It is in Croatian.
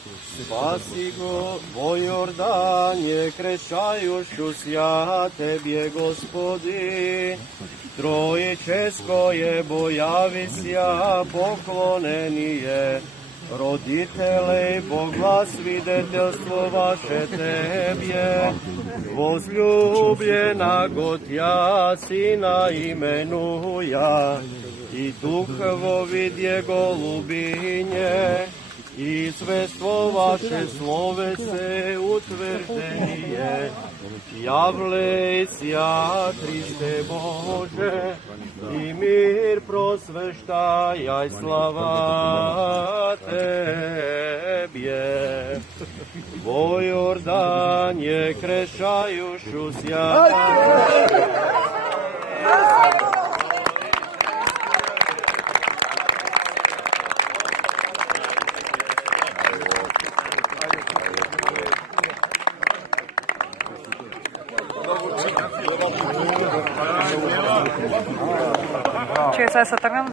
Spasi go, o Jordanie, krešajušu ja tebje, Gospodi. Trojičesko je bojavisja poklonenije, roditelej, Bog svidetelstvo vaše tebje, возлюбljena Gotja Sina imenuja, i duhvo vidje golubinje, i svestvo vaše slove se utvrđenije. Javlej sja, Hriste Bože, i mir prosveštajaj, slava Tebje. O Jordanje, krešajušu sja. Че, saya setengah